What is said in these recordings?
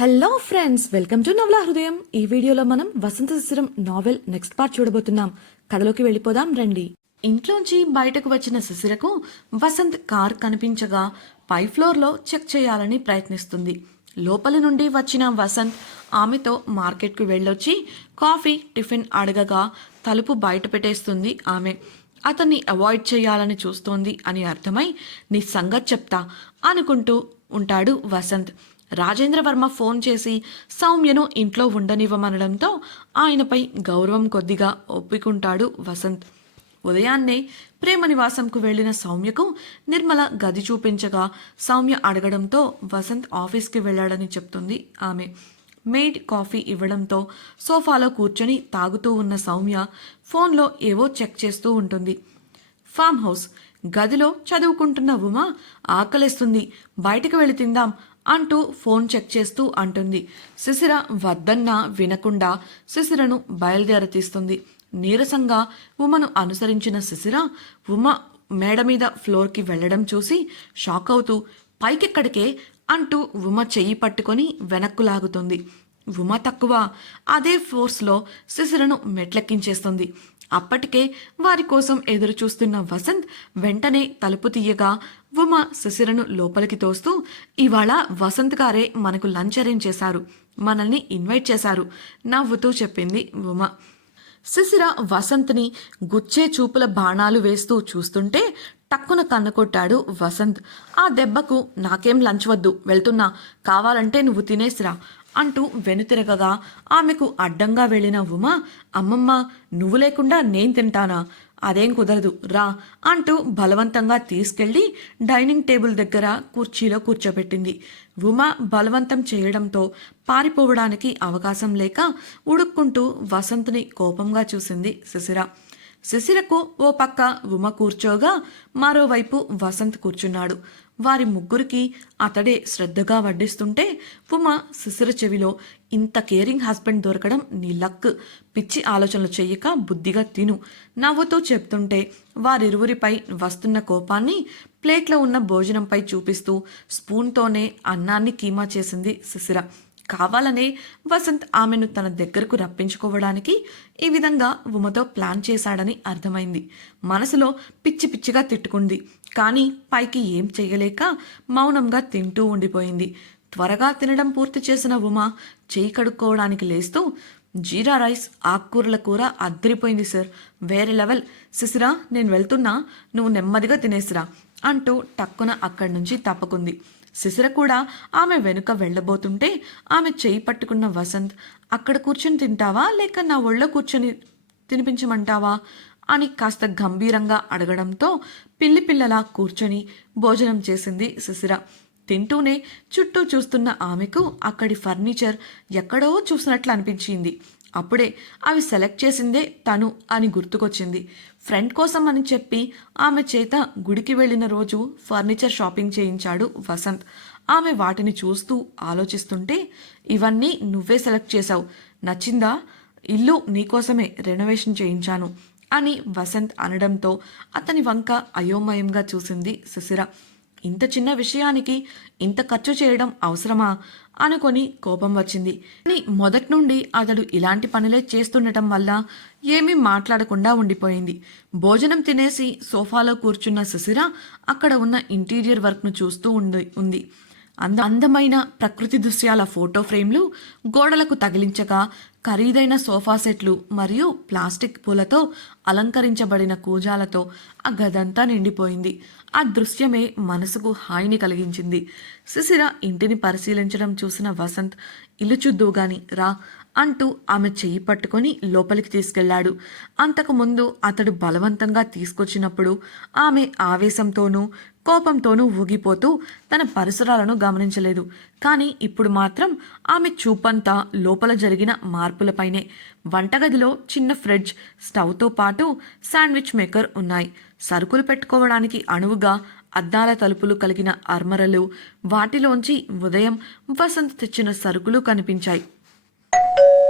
Hello friends, welcome to నవలా హృదయం. ఈ వీడియోలో మనం వసంత శిశిరం నావెల్ నెక్స్ట్ పార్ట్ చూడబోతున్నాం. కథలోకి వెళ్ళిపోదాం రండి. ఇంట్లోంచి బయటకు వచ్చిన శిశిరకు వసంత్ కార్ కనిపించగా పై ఫ్లోర్లో చెక్ చేయాలని ప్రయత్నిస్తుంది. లోపలి నుండి వచ్చిన వసంత్ ఆమెతో మార్కెట్కు వెళ్ళొచ్చి కాఫీ టిఫిన్ అడగగా తలుపు బయట పెట్టేస్తుంది ఆమె. అతన్ని అవాయిడ్ చేయాలని చూస్తోంది అని అర్థమై నీ సంగతి చెప్తా అనుకుంటూ ఉంటాడు వసంత్. రాజేంద్రవర్మ ఫోన్ చేసి సౌమ్యను ఇంట్లో ఉండనివ్వమనడంతో ఆయనపై గౌరవం కొద్దిగా ఒప్పుకుంటాడు వసంత్. ఉదయాన్నే ప్రేమ నివాసంకు వెళ్లిన సౌమ్యకు నిర్మల గది చూపించగా సౌమ్య అడగడంతో వసంత్ ఆఫీస్కి వెళ్లాడని చెప్తుంది ఆమె. మెయిడ్ కాఫీ ఇవ్వడంతో సోఫాలో కూర్చొని తాగుతూ ఉన్న సౌమ్య ఫోన్లో ఏవో చెక్ చేస్తూ ఉంటుంది. ఫామ్ హౌస్ గదిలో చదువుకుంటున్న ఉమా ఆకలిస్తుంది, బయటకు వెళ్ళి తిందాం అంటూ ఫోన్ చెక్ చేస్తూ అంటుంది. శిశిర వద్దన్నా వినకుండా శిశిరను బయలుదేరతీస్తుంది. నీరసంగా ఉమను అనుసరించిన శిశిర ఉమ మేడ మీద ఫ్లోర్కి వెళ్లడం చూసి షాక్ అవుతూ పైకెక్కడికే అంటూ ఉమ చెయ్యి పట్టుకొని వెనక్కు లాగుతుంది. ఉమ తక్కువ అదే ఫోర్స్లో శిశిరను మెట్లెక్కించేస్తుంది. అప్పటికే వారి కోసం ఎదురు చూస్తున్న వసంత్ వెంటనే తలుపు తీయగా ఉమ శిశిరను లోపలికి తోస్తూ ఇవాళ వసంత్ గారే మనకు లంచ్ అరేంజ్ చేశారు, మనల్ని ఇన్వైట్ చేశారు నవ్వుతూ చెప్పింది ఉమ. శిశిర వసంత్ని గుచ్చే చూపుల బాణాలు వేస్తూ చూస్తుంటే టక్కున కన్నుకొట్టాడు వసంత్. ఆ దెబ్బకు నాకేం లంచ్ వద్దు, వెళ్తున్నా, కావాలంటే నువ్వు తినేసిరా అంటూ వెనుతిరగగా ఆమెకు అడ్డంగా వెళ్ళిన ఉమ అమ్మమ్మ నువ్వు లేకుండా నేను తింటానా, అదేం కుదరదు రా అంటూ బలవంతంగా తీసుకెళ్లి డైనింగ్ టేబుల్ దగ్గర కుర్చీలో కూర్చోబెట్టింది. ఉమ బలవంతం చేయడంతో పారిపోవడానికి అవకాశం లేక ఉడుక్కుంటూ వసంత్ని కోపంగా చూసింది శిశిర. శిశిరకు ఓ పక్క ఉమ కూర్చోగా మరోవైపు వసంత్ కూర్చున్నాడు. వారి ముగ్గురికి అతడే శ్రద్ధగా వడ్డిస్తుంటే ఉమ శిశిర చెవిలో ఇంత కేరింగ్ హస్బెండ్ దొరకడం నీ లక్, పిచ్చి ఆలోచనలు చెయ్యక బుద్ధిగా తిను నవ్వుతూ చెప్తుంటే వారిరువురిపై వస్తున్న కోపాన్ని ప్లేట్లో ఉన్న భోజనంపై చూపిస్తూ స్పూన్తోనే అన్నాన్ని కీమా చేసింది శిశిర. కావాలనే వసంత్ ఆమెను తన దగ్గరకు రప్పించుకోవడానికి ఈ విధంగా ఉమతో ప్లాన్ చేశాడని అర్థమైంది. మనసులో పిచ్చి పిచ్చిగా తిట్టుకుంది, కానీ పైకి ఏం చెయ్యలేక మౌనంగా తింటూ ఉండిపోయింది. త్వరగా తినడం పూర్తి చేసిన ఉమ చేయి కడుక్కోవడానికి లేస్తూ జీరా రైస్ ఆకుకూరల కూర అద్దరిపోయింది సార్, వేరే లెవెల్. శిశిరా నేను వెళ్తున్నా, నువ్వు నెమ్మదిగా తినేసిరా అంటూ టక్కున అక్కడి నుంచి తప్పుకుంది. శిశిర కూడా ఆమె వెనుక వెళ్ళబోతుంటే ఆమె చేయి పట్టుకున్న వసంత్ అక్కడ కూర్చొని తింటావా లేక నా ఒళ్ళో కూర్చొని తినిపించమంటావా అని కాస్త గంభీరంగా అడగడంతో పిల్లి పిల్లలా కూర్చొని భోజనం చేసింది శిశిర. తింటూనే చుట్టూ చూస్తున్న ఆమెకు అక్కడి ఫర్నిచర్ ఎక్కడో చూసినట్లు అనిపించింది. అప్పుడే అవి సెలెక్ట్ చేసిందే తను అని గుర్తుకొచ్చింది. ఫ్రెండ్ కోసం అని చెప్పి ఆమె చేత గుడికి వెళ్ళిన రోజు ఫర్నిచర్ షాపింగ్ చేయించాడు వసంత్. ఆమె వాటిని చూస్తూ ఆలోచిస్తుంటే ఇవన్నీ నువ్వే సెలెక్ట్ చేశావు, నచ్చిందా? ఇల్లు నీకోసమే రెనోవేషన్ చేయించాను అని వసంత్ అనడంతో అతని వంక అయోమయంగా చూసింది శిశిర. ఇంత చిన్న విషయానికి ఇంత ఖర్చు చేయడం అవసరమా అనుకొని కోపం వచ్చింది. కానీ మొదటి నుండి అతడు ఇలాంటి పనులే చేస్తుండటం వల్ల ఏమీ మాట్లాడకుండా ఉండిపోయింది. భోజనం తినేసి సోఫాలో కూర్చున్న శిశిర అక్కడ ఉన్న ఇంటీరియర్ వర్క్ను చూస్తూ ఉంది. అందమైన ప్రకృతి దృశ్యాల ఫోటో ఫ్రేమ్లు గోడలకు తగిలించగా ఖరీదైన సోఫా సెట్లు మరియు ప్లాస్టిక్ పూలతో అలంకరించబడిన కూజాలతో ఆ గదంతా నిండిపోయింది. ఆ దృశ్యమే మనసుకు హాయిని కలిగించింది. శిశిర ఇంటిని పరిశీలించడం చూసిన వసంత్ ఇల్లు చూద్దువు గాని రా అంటూ ఆమె చెయ్యి పట్టుకొని లోపలికి తీసుకెళ్లాడు. అంతకుముందు అతడు బలవంతంగా తీసుకొచ్చినప్పుడు ఆమె ఆవేశంతోనూ కోపంతోనూ ఊగిపోతూ తన పరిసరాలను గమనించలేదు. కానీ ఇప్పుడు మాత్రం ఆమె చూపంతా లోపల జరిగిన మార్పులపైనే. వంటగదిలో చిన్న ఫ్రిడ్జ్, స్టవ్తో పాటు శాండ్విచ్ మేకర్ ఉన్నాయి. సరుకులు పెట్టుకోవడానికి అణువుగా అద్దాల తలుపులు కలిగిన అర్మరలు, వాటిలోంచి ఉదయం వసంత్ తెచ్చిన సరుకులు కనిపించాయి.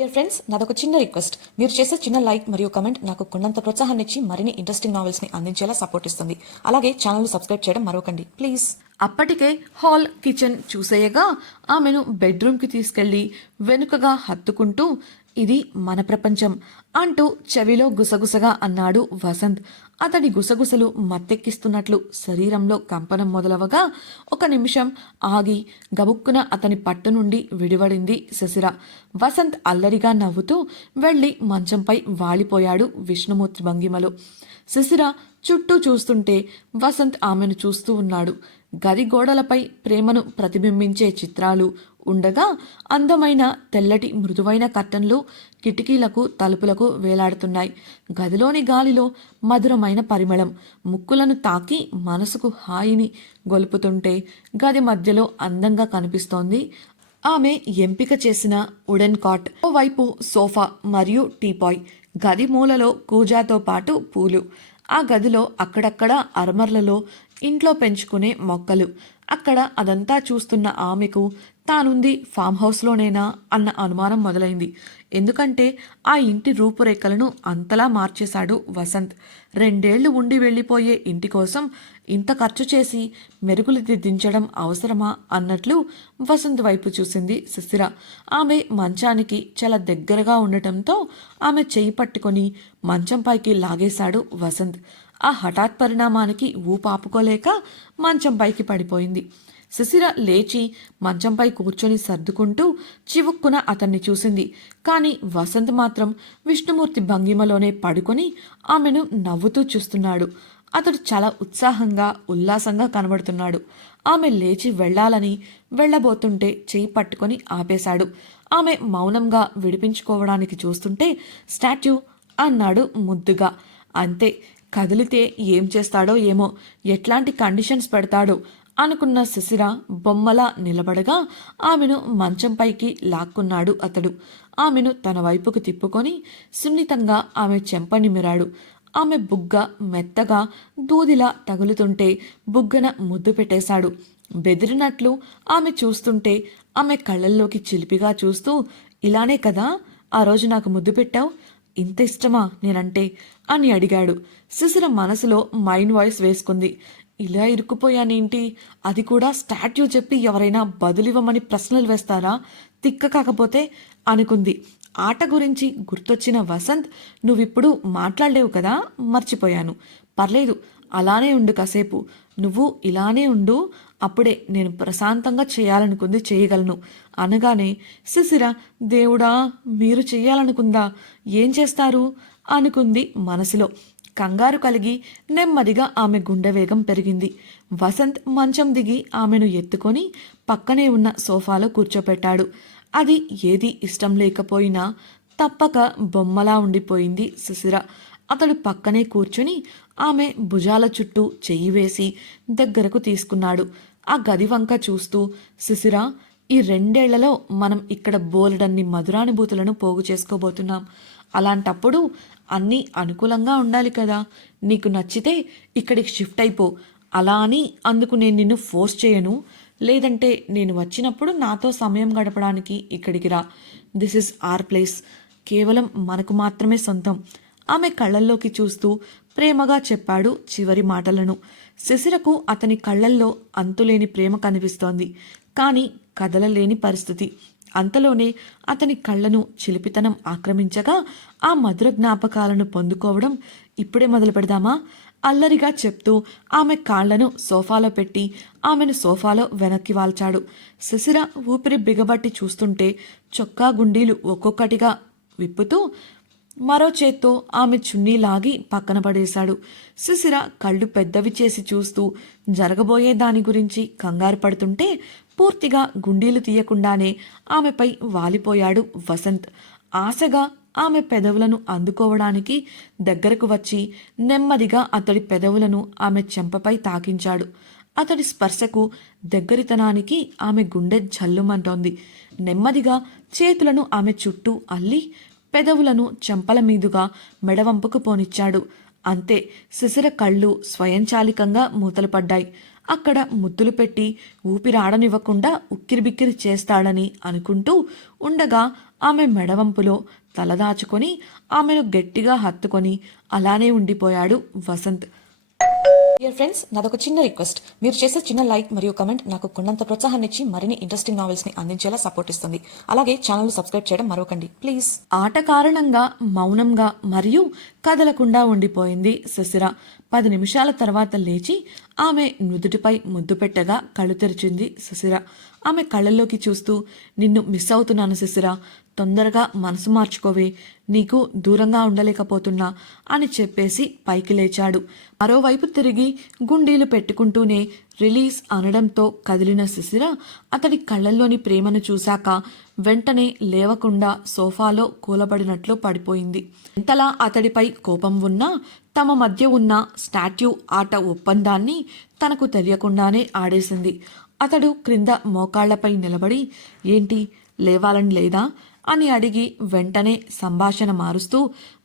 డియర్ ఫ్రెండ్స్, నాదొక చిన్న రిక్వెస్ట్. మీరు చేసే చిన్న లైక్ మరియు కమెంట్ నాకు కొండంత ప్రోత్సాహాన్ని ఇచ్చి మరిన్ని ఇంట్రెస్టింగ్ నావెల్స్ ని అందించేలా సపోర్ట్ ఇస్తుంది. అలాగే ఛానల్ సబ్స్క్రైబ్ చేయడం మరొకండి ప్లీజ్. అప్పటికే హాల్ కిచెన్ చూసేయగా ఆమెను బెడ్రూమ్కి తీసుకెళ్లి వెనుకగా హత్తుకుంటూ ఇది మన ప్రపంచం అంటూ చెవిలో గుసగుసగా అన్నాడు వసంత్. అతడి గుసగుసలు మత్తెక్కిస్తున్నట్లు శరీరంలో కంపనం మొదలవగా ఒక నిమిషం ఆగి గబుక్కున అతని పట్టు నుండి విడివడింది శశిర. వసంత్ అల్లరిగా నవ్వుతూ వెళ్లి మంచంపై వాలిపోయాడు విష్ణుమూర్తి భంగిమలో. శశిర చుట్టూ చూస్తుంటే వసంత్ ఆమెను చూస్తూ ఉన్నాడు. గది గోడలపై ప్రేమను ప్రతిబింబించే చిత్రాలు ఉండగా అందమైన తెల్లటి మృదువైన కర్టన్లు కిటికీలకు తలుపులకు వేలాడుతున్నాయి. గదిలోని గాలిలో మధురమైన పరిమళం ముక్కులను తాకి మనసుకు హాయిని గొలుపుతుంటే గది మధ్యలో అందంగా కనిపిస్తోంది ఆమె ఎంపిక చేసిన వుడెన్ కాట్. ఓవైపు సోఫా మరియు టీపాయ్, గది మూలలో కూజాతో పాటు పూలు. ఆ గదిలో అక్కడక్కడ అరమర్లలో ఇంట్లో పెంచుకునే మొక్కలు. అక్కడ అదంతా చూస్తున్న ఆమెకు తానుంది ఫామ్ హౌస్లోనేనా అన్న అనుమానం మొదలైంది. ఎందుకంటే ఆ ఇంటి రూపురేఖలను అంతలా మార్చేశాడు వసంత్. 2 ఏళ్లు ఉండి వెళ్ళిపోయే ఇంటి కోసం ఇంత ఖర్చు చేసి మెరుగులు దిద్దించడం అవసరమా అన్నట్లు వసంత్ వైపు చూసింది శశిర. ఆమె మంచానికి చాలా దగ్గరగా ఉండటంతో ఆమె చేయి పట్టుకొని మంచంపైకి లాగేశాడు వసంత్. ఆ హఠాత్ పరిణామానికి ఊపాపుకోలేక మంచంపైకి పడిపోయింది. శశిర లేచి మంచంపై కూర్చొని సర్దుకుంటూ చివుక్కున అతన్ని చూసింది. కానీ వసంత్ మాత్రం విష్ణుమూర్తి భంగిమలోనే పడుకొని ఆమెను నవ్వుతూ చూస్తున్నాడు. అతడు చాలా ఉత్సాహంగా ఉల్లాసంగా కనబడుతున్నాడు. ఆమె లేచి వెళ్లాలని వెళ్లబోతుంటే చేయి పట్టుకొని ఆపేశాడు. ఆమె మౌనంగా విడిపించుకోవడానికి చూస్తుంటే స్టాట్యూ అన్నాడు ముద్దుగా. అంతే, కదిలితే ఏం చేస్తాడో ఏమో, ఎట్లాంటి కండిషన్స్ పెడతాడో అనుకున్న శశిర బొమ్మలా నిలబడగా ఆమెను మంచంపైకి లాక్కున్నాడు అతడు. ఆమెను తన వైపుకు తిప్పుకొని సున్నితంగా ఆమె చెంప నిమిరాడు. ఆమె బుగ్గ మెత్తగా దూదిలా తగులుతుంటే బుగ్గన ముద్దు పెట్టేశాడు. బెదిరినట్లు ఆమె చూస్తుంటే ఆమె కళ్ళల్లోకి చిలిపిగా చూస్తూ, ఇలానే కదా ఆ రోజు నాకు ముద్దు పెట్టావు, ఇంత ఇష్టమా నేనంటే అని అడిగాడు. శశిర మనసులో మైండ్ వాయిస్ వేసుకుంది. ఇలా ఇరుక్కుపోయానేంటి, అది కూడా స్టాట్యూ చెప్పి ఎవరైనా బదులివ్వమని ప్రశ్నలు వేస్తారా, తిక్క కాకపోతే అనుకుంది. ఆట గురించి గుర్తొచ్చిన వసంత్, నువ్విప్పుడు మాట్లాడలేవు కదా, మర్చిపోయాను, పర్లేదు అలానే ఉండు కాసేపు, నువ్వు ఇలానే ఉండు, అప్పుడే నేను ప్రశాంతంగా చేయాలనుకుంది చేయగలను అనగానే శశిర, దేవుడా మీరు చెయ్యాలనుకుందా, ఏం చేస్తారు అనుకుంది మనసులో. కంగారు కలిగి నెమ్మదిగా ఆమె గుండె వేగం పెరిగింది. వసంత్ మంచం దిగి ఆమెను ఎత్తుకొని పక్కనే ఉన్న సోఫాలో కూర్చోపెట్టాడు. అది ఏది ఇష్టం లేకపోయినా తప్పక బొమ్మలా ఉండిపోయింది శశిర. అతడు పక్కనే కూర్చుని ఆమె భుజాల చుట్టూ చెయ్యి వేసి దగ్గరకు తీసుకున్నాడు. ఆ గది వంక చూస్తూ, శశిర, ఈ 2 ఏళ్లలో మనం ఇక్కడ బోలెడన్ని మధురానుభూతులను పోగు చేసుకోబోతున్నాం. అలాంటప్పుడు అన్నీ అనుకూలంగా ఉండాలి కదా, నీకు నచ్చితే ఇక్కడికి షిఫ్ట్ అయిపో, అలా అని అందుకు నేను నిన్ను ఫోర్స్ చేయను, లేదంటే నేను వచ్చినప్పుడు నాతో సమయం గడపడానికి ఇక్కడికి రా. దిస్ ఇస్ ఆర్ ప్లేస్, కేవలం మనకు మాత్రమే సొంతం. ఆమె కళ్ళల్లోకి చూస్తూ ప్రేమగా చెప్పాడు చివరి మాటలను. శశిరకు అతని కళ్ళల్లో అంతులేని ప్రేమ కనిపిస్తోంది, కానీ కదలలేని పరిస్థితి. అంతలోనే అతని కళ్ళను చిలిపితనం ఆక్రమించగా ఆ మధుర జ్ఞాపకాలను పొందుకోవడం ఇప్పుడే మొదలు పెడదామా అల్లరిగా చెప్తూ ఆమె కాళ్లను సోఫాలో పెట్టి ఆమెను సోఫాలో వెనక్కి వాల్చాడు. శశిర ఊపిరి బిగబట్టి చూస్తుంటే చొక్కా గుండీలు ఒక్కొక్కటిగా విప్పుతూ మరో చేత్తో ఆమె చున్నీ లాగి పక్కన పడేశాడు. శశిర కళ్ళు పెద్దవి చేసి చూస్తూ జరగబోయే దాని గురించి కంగారు పడుతుంటే పూర్తిగా గుండీలు తీయకుండానే ఆమెపై వాలిపోయాడు వసంత్. ఆశగా ఆమె పెదవులను అందుకోవడానికి దగ్గరకు వచ్చి నెమ్మదిగా అతడి పెదవులను ఆమె చెంపపై తాకించాడు. అతడి స్పర్శకు దగ్గరితనానికి ఆమె గుండె జల్లుమంటోంది. నెమ్మదిగా చేతులను ఆమె చుట్టూ అల్లి పెదవులను చెంపల మీదుగా మెడవంపుకు పోనిచ్చాడు. అంతే, శశిర కళ్ళు స్వయంచాలికంగా మూతలు పడ్డాయి. అక్కడ ముద్దులు పెట్టి ఊపిరాడనివ్వకుండా ఉక్కిరిబిక్కిరి చేస్తాడని అనుకుంటూ ఉండగా ఆమె మెడవంపులో తలదాచుకొని ఆమెను గట్టిగా హత్తుకొని అలానే ఉండిపోయాడు వసంత్. డియర్ ఫ్రెండ్స్, నాదొక చిన్న రిక్వెస్ట్. మీరు చేసే చిన్న లైక్ మరియు కమెంట్ నాకు కొండంత ప్రోత్సాహాన్ని ఇచ్చి మరిన్ని ఇంట్రెస్టింగ్ నావెల్స్ ని అందించేలా సపోర్ట్ ఇస్తుంది. అలాగే ఛానల్ సబ్స్క్రైబ్ చేయడం మరవకండి ప్లీజ్. ఆట కారణంగా మౌనంగా మరియు కదలకుండా ఉండిపోయింది శిశిర. 10 నిమిషాల తర్వాత లేచి ఆమె నుదుటిపై ముద్దు పెట్టగా కళ్ళు తెరిచింది శిశిర. ఆమె కళ్ళల్లోకి చూస్తూ, నిన్ను మిస్ అవుతున్నాను శిశిర, తొందరగా మనసు మార్చుకోవే, నీకు దూరంగా ఉండలేకపోతున్నా అని చెప్పేసి పైకి లేచాడు. మరోవైపు తిరిగి గుండీలు పెట్టుకుంటూనే రిలీజ్ అనడంతో కదిలిన శిశిర అతడి కళ్ళల్లోని ప్రేమను చూశాక వెంటనే లేవకుండా సోఫాలో కూలబడినట్లు పడిపోయింది. ఎంతలా అతడిపై కోపం ఉన్నా తమ మధ్య ఉన్న స్టాట్యూ ఆట ఒప్పందాన్ని తనకు తెలియకుండానే ఆడేసింది. అతడు క్రింద మోకాళ్లపై నిలబడి, ఏంటి లేవాలని లేదా అని అడిగి వెంటనే సంభాషణ మారుస్తూ,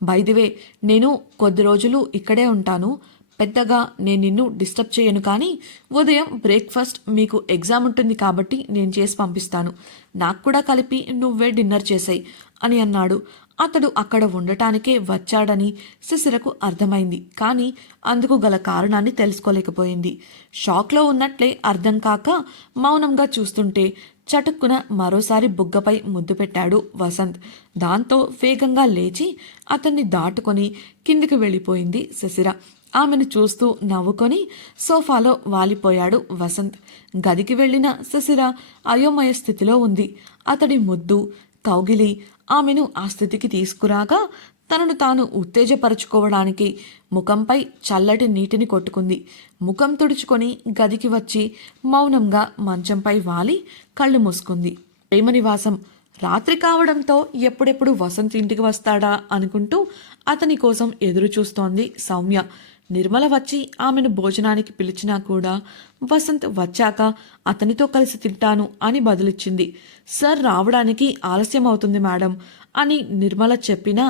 బైదివే నేను కొద్ది రోజులు ఇక్కడే ఉంటాను, పెద్దగా నేను నిన్ను డిస్టర్బ్ చేయను, కానీ ఉదయం బ్రేక్ఫాస్ట్ మీకు ఎగ్జామ్ ఉంటుంది కాబట్టి నేను చేసి పంపిస్తాను, నాకు కూడా కలిపి నువ్వే డిన్నర్ చేసాయి అని అన్నాడు. అతడు అక్కడ ఉండటానికే వచ్చాడని శిశిరకు అర్థమైంది, కానీ అందుకు గల కారణాన్ని తెలుసుకోలేకపోయింది. షాక్లో ఉన్నట్లే అర్థం కాక మౌనంగా చూస్తుంటే చటుక్కున మరోసారి బుగ్గపై ముద్దు పెట్టాడు వసంత్. దాంతో వేగంగా లేచి అతన్ని దాటుకొని కిందికి వెళ్ళిపోయింది శిశిర. ఆమెను చూస్తూ నవ్వుకొని సోఫాలో వాలిపోయాడు వసంత్. గదికి వెళ్లిన శిశిర అయోమయ స్థితిలో ఉంది. అతడి ముద్దు కౌగిలి ఆమెను ఆ స్థితికి తీసుకురాగా తనను తాను ఉత్తేజపరచుకోవడానికి ముఖంపై చల్లటి నీటిని కొట్టుకుంది. ముఖం తుడుచుకొని గదికి వచ్చి మౌనంగా మంచంపై వాలి కళ్ళు మూసుకుంది. ప్రేమనివాసం రాత్రి కావడంతో ఎప్పుడెప్పుడు వసంత్ ఇంటికి వస్తాడా అనుకుంటూ అతని కోసం ఎదురు చూస్తోంది సౌమ్య. నిర్మల వచ్చి ఆమెను భోజనానికి పిలిచినా కూడా వసంత్ వచ్చాక అతనితో కలిసి తింటాను అని బదులిచ్చింది. సార్ రావడానికి ఆలస్యం అవుతుంది మేడం అని నిర్మల చెప్పినా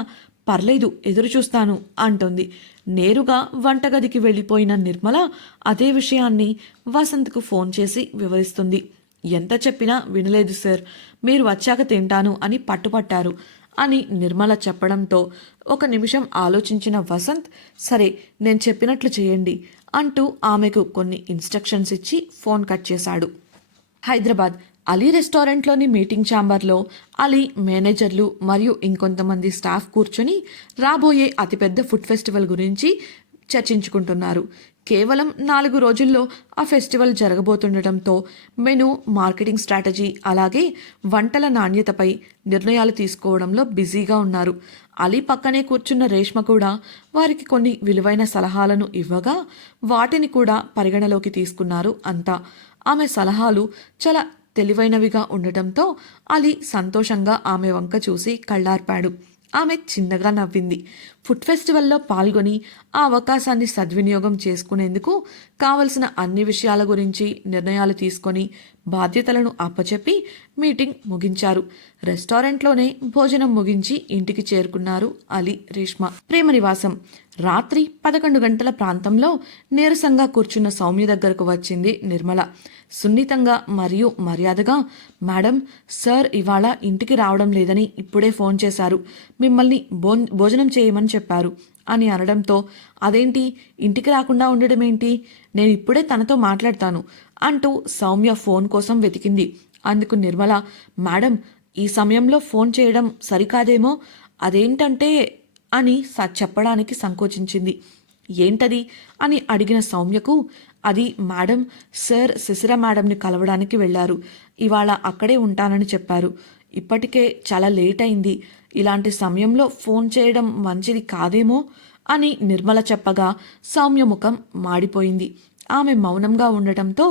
పర్లేదు ఎదురు చూస్తాను అంటుంది. నేరుగా వంటగదికి వెళ్ళిపోయిన నిర్మల అదే విషయాన్ని వసంత్కు ఫోన్ చేసి వివరిస్తుంది. ఎంత చెప్పినా వినలేదు సార్, మీరు వచ్చాక తింటాను అని పట్టుపట్టారు అని నిర్మల చెప్పడంతో 1 నిమిషం ఆలోచించిన వసంత్, సరే నేను చెప్పినట్లు చేయండి అంటూ ఆమెకు కొన్ని ఇన్స్ట్రక్షన్స్ ఇచ్చి ఫోన్ కట్ చేశాడు. హైదరాబాద్ అలీ రెస్టారెంట్లోని మీటింగ్ ఛాంబర్లో అలీ, మేనేజర్లు మరియు ఇంకొంతమంది స్టాఫ్ కూర్చొని రాబోయే అతిపెద్ద ఫుడ్ ఫెస్టివల్ గురించి చర్చించుకుంటున్నారు. కేవలం 4 రోజుల్లో ఆ ఫెస్టివల్ జరగబోతుండటంతో మెను, మార్కెటింగ్ స్ట్రాటజీ అలాగే వంటల నాణ్యతపై నిర్ణయాలు తీసుకోవడంలో బిజీగా ఉన్నారు. అలీ పక్కనే కూర్చున్న రేష్మ కూడా వారికి కొన్ని విలువైన సలహాలను ఇవ్వగా వాటిని కూడా పరిగణలోకి తీసుకున్నారు అంతా. ఆమె సలహాలు చాలా తెలివైనవిగా ఉండటంతో అలీ సంతోషంగా ఆమె వంక చూసి కళ్ళార్పాడు. ఆమె చిన్నగా నవ్వింది. ఫుడ్ ఫెస్టివల్లో పాల్గొని ఆ అవకాశాన్ని సద్వినియోగం చేసుకునేందుకు కావలసిన అన్ని విషయాల గురించి నిర్ణయాలు తీసుకొని బాధ్యతలను అప్పచెప్పి మీటింగ్ ముగించారు. రెస్టారెంట్లోనే భోజనం ముగించి ఇంటికి చేరుకున్నారు అలీ, రేష్మ. ప్రేమ నివాసం రాత్రి 11 గంటల ప్రాంతంలో నీరసంగా కూర్చున్న సౌమ్య దగ్గరకు వచ్చింది నిర్మల. సున్నితంగా మరియు మర్యాదగా, మేడం, సార్ ఇవాళ ఇంటికి రావడం లేదని ఇప్పుడే ఫోన్ చేశారు, మిమ్మల్ని భోజనం చేయమని చెప్పారు అని అనడంతో, అదేంటి ఇంటికి రాకుండా ఉండడం ఏంటి, నేను ఇప్పుడే తనతో మాట్లాడతాను అంటూ సౌమ్య ఫోన్ కోసం వెతికింది. అందుకు నిర్మల, మేడం ఈ సమయంలో ఫోన్ చేయడం సరికాదేమో, అదేంటంటే అని చెప్పడానికి సంకోచించింది. ఏంటది అని అడిగిన సౌమ్యకు, అది మేడం, సార్ శిశిర మేడంని కలవడానికి వెళ్లారు, ఇవాళ అక్కడే ఉంటానని చెప్పారు, ఇప్పటికే చాలా లేట్ అయింది, ఇలాంటి సమయంలో ఫోన్ చేయడం మంచిది కాదేమో అని నిర్మల చెప్పగా సౌమ్య ముఖం మాడిపోయింది. ఆమె మౌనంగా ఉండటంతో,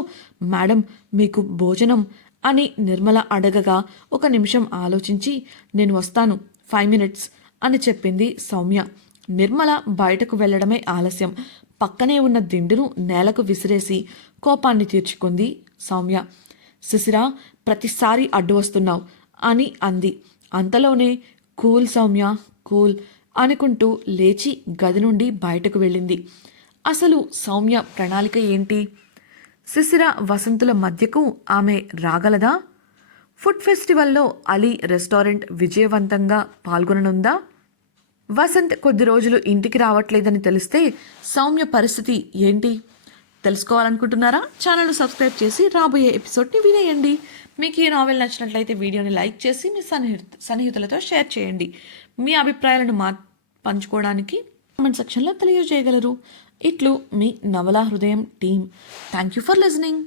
మేడం మీకు భోజనం అని నిర్మల అడగగా 1 నిమిషం ఆలోచించి, నేను వస్తాను 5 మినిట్స్ అని చెప్పింది సౌమ్య. నిర్మల బయటకు వెళ్లడమే ఆలస్యం. పక్కనే ఉన్న దిండును నేలకు విసిరేసి కోపాన్ని తీర్చుకుంది సౌమ్య. శిశిర, ప్రతిసారి అడ్డు వస్తున్నావు అని అంది. అంతలోనే కూల్ సౌమ్య, కూల్ అనుకుంటూ లేచి గది నుండి బయటకు వెళ్ళింది. అసలు సౌమ్య ప్రణాళిక ఏంటి? శిశిర వసంతుల మధ్యకు ఆమె రాగలదా? ఫుడ్ ఫెస్టివల్లో అలీ రెస్టారెంట్ విజయవంతంగా పాల్గొననుందా? వసంత్ కొద్ది రోజులు ఇంటికి రావట్లేదని తెలిస్తే సౌమ్య పరిస్థితి ఏంటి? తెలుసుకోవాలనుకుంటున్నారా? ఛానల్ సబ్స్క్రైబ్ చేసి రాబోయే ఎపిసోడ్ని వినేయండి. మీకు ఈ నావెల్ నచ్చినట్లయితే వీడియోని లైక్ చేసి మీ సన్నిహితులతో షేర్ చేయండి. మీ అభిప్రాయాలను పంచుకోవడానికి కామెంట్ సెక్షన్లో తెలియజేయగలరు. ఇట్లు మీ నవలా హృదయం team. Thank you for listening.